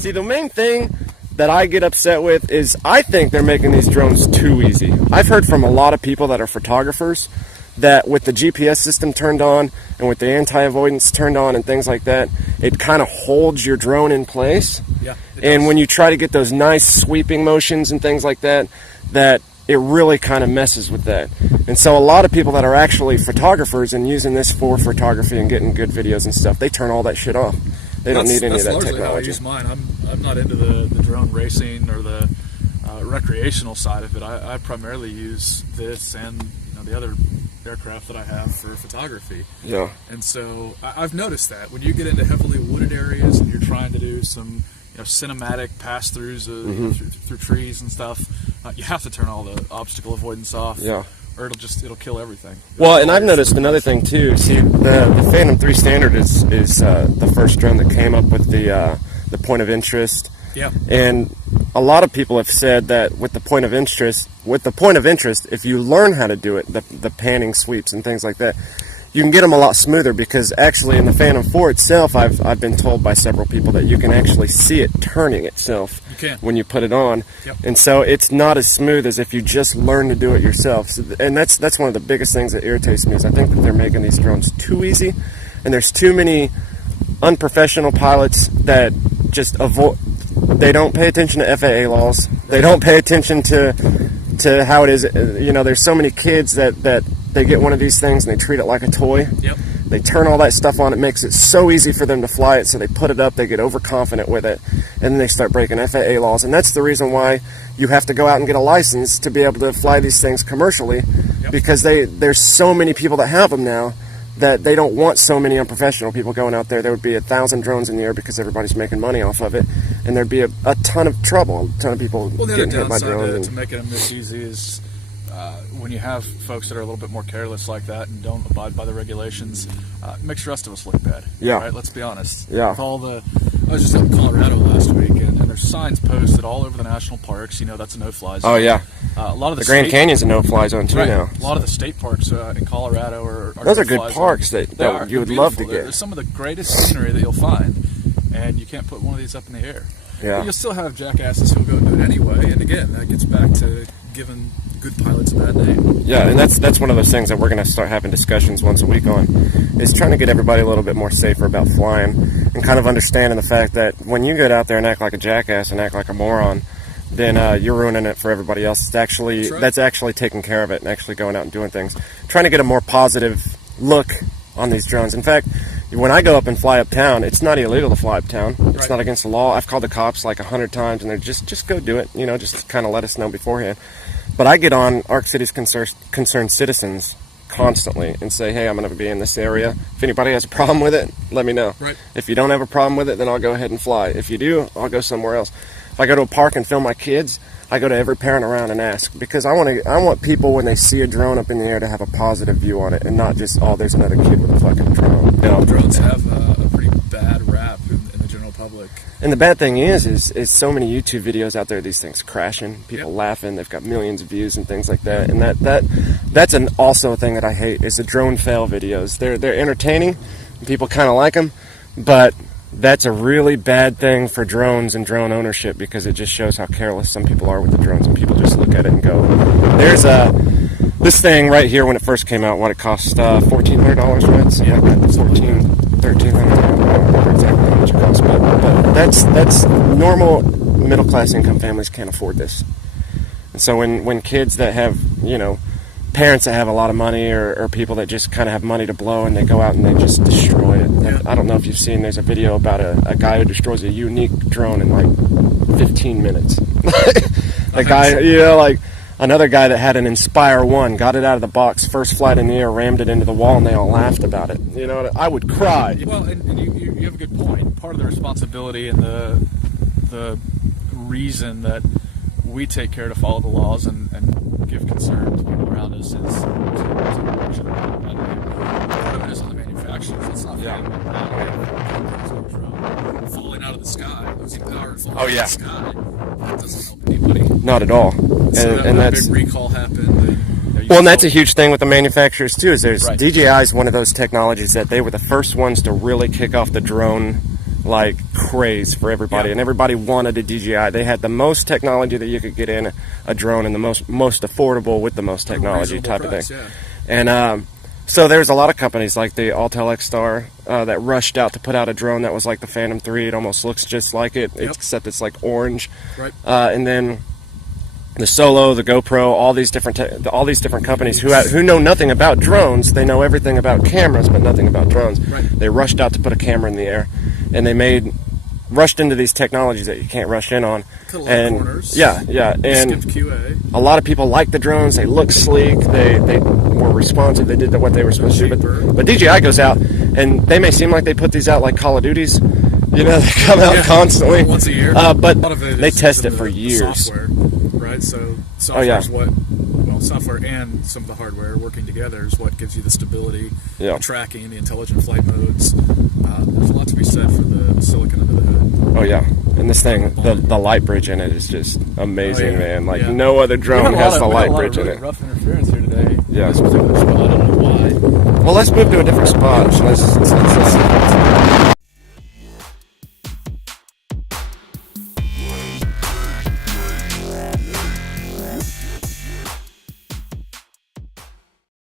See, the main thing that I get upset with is I think they're making these drones too easy. I've heard from a lot of people that are photographers that with the GPS system turned on and with the anti-avoidance turned on and things like that, it kind of holds your drone in place. Yeah, and when you try to get those nice sweeping motions and things like that, that it really kind of messes with that. And so a lot of people that are actually photographers and using this for photography and getting good videos and stuff, they turn all that shit off. They don't need any of that technology. That's largely how I use mine. I'm not into the drone racing or the recreational side of it. I primarily use this and the other aircraft that I have for photography. Yeah. And so I've noticed that when you get into heavily wooded areas and you're trying to do some cinematic pass-throughs through trees and stuff, you have to turn all the obstacle avoidance off. Yeah. Or it'll kill everything. Well, and I've noticed another thing too. See, the Phantom 3 Standard is the first drone that came up with the point of interest. Yeah. And a lot of people have said that with the point of interest, if you learn how to do it, the panning sweeps and things like that, you can get them a lot smoother, because actually in the Phantom 4 itself, I've been told by several people that you can actually see it turning itself when you put it on. Yep. And so it's not as smooth as if you just learn to do it yourself. So, and that's one of the biggest things that irritates me, is I think that they're making these drones too easy, and there's too many unprofessional pilots that just avoid. They don't pay attention to FAA laws. They don't pay attention to how it is. There's so many kids that they get one of these things and they treat it like a toy. Yep. They turn all that stuff on. It makes it so easy for them to fly it, so they put it up, they get overconfident with it, and then they start breaking FAA laws. And that's the reason why you have to go out and get a license to be able to fly these things commercially, because there's so many people that have them now that they don't want so many unprofessional people going out there. There would be 1,000 drones in the air because everybody's making money off of it, and there'd be a ton of trouble, a ton of people getting hit by drones. To making them this easy is when you have folks that are a little bit more careless like that and don't abide by the regulations, it makes the rest of us look bad. Yeah. Right? Let's be honest. Yeah. With I was just up in Colorado last week, and there's signs posted all over the national parks. That's a no-fly zone. Oh, yeah. A lot of the Grand Canyon's a no-fly zone, too, now. A lot of the state parks in Colorado are those are good parks that you would love to get. There's some of the greatest scenery that you'll find, and you can't put one of these up in the air. Yeah. But you'll still have jackasses who'll go and do it anyway, and again, that gets back to giving good pilots a bad name. Yeah, and that's one of those things that we're going to start having discussions once a week on, is trying to get everybody a little bit more safer about flying, and kind of understanding the fact that when you get out there and act like a jackass and act like a moron, then you're ruining it for everybody else. That's actually taking care of it and actually going out and doing things. Trying to get a more positive look on these drones. In fact, when I go up and fly uptown, it's not illegal to fly uptown. It's not against the law. I've called the cops like 100 times, and they're just go do it. Just kind of let us know beforehand. But I get on Arc City's concerned citizens constantly and say, hey, I'm going to be in this area. If anybody has a problem with it, let me know. Right. If you don't have a problem with it, then I'll go ahead and fly. If you do, I'll go somewhere else. If I go to a park and film my kids, I go to every parent around and ask, because I want people, when they see a drone up in the air, to have a positive view on it, and not just, oh, there's another kid with a fucking drone. Drones have a pretty bad rap in the general public. And the bad thing is so many YouTube videos out there, these things crashing, people laughing, they've got millions of views and things like that. And that's also a thing that I hate, is the drone fail videos. They're entertaining, and people kind of like them, but that's a really bad thing for drones and drone ownership, because it just shows how careless some people are with the drones, and people just look at it and go, there's this thing right here when it first came out, what it cost, $1,400, right? So like $1,300, I don't remember exactly how much it cost, but that's normal middle-class income families can't afford this. And so when kids that have, parents that have a lot of money, or people that just kind of have money to blow, and they go out and they just destroy it. Yeah. I don't know if you've seen, there's a video about a guy who destroys a unique drone in like 15 minutes. A guy, like another guy that had an Inspire 1, got it out of the box, first flight in the air, rammed it into the wall, and they all laughed about it. I would cry. Well, and you have a good point. Part of the responsibility and the reason that we take care to follow the laws and give concern to people around us is to part of it is on the manufacturers. It's not falling out of the sky, losing power and falling out of the sky. That doesn't help anybody. Not at all. So and that's a big recall happened. Well, and that's a huge thing with the manufacturers too. Is Right. DJI is one of those technologies that they were the first ones to really kick off the drone like craze for everybody, and everybody wanted a DJI. They had the most technology that you could get in a drone, and the most affordable with the most technology type of thing. And so there's a lot of companies like the Altel X-Star that rushed out to put out a drone that was like the Phantom 3. It almost looks just like it, except it's like orange. And then the Solo, the GoPro, all these different companies who know nothing about drones. They know everything about cameras, but nothing about drones. They rushed out to put a camera in the air, and they rushed into these technologies that you can't rush in on. And corners. And Skipped QA. a lot of people like the drones. They look sleek. They were responsive. They did what they were supposed to do. But DJI goes out, and they may seem like they put these out like Call of Duties. You know, they come out constantly. Once a year. But they test it for years. Software, right? So software is software and some of the hardware working together is what gives you the stability, the tracking, the intelligent flight modes. There's a lot to be said for the silicon under the hood. Oh yeah, and this thing, the light bridge in it is just amazing, man. Like no other drone has the light bridge in it. Rough interference here today. Yeah. This particular spot, I don't know why. Well, let's move to a different spot. Let's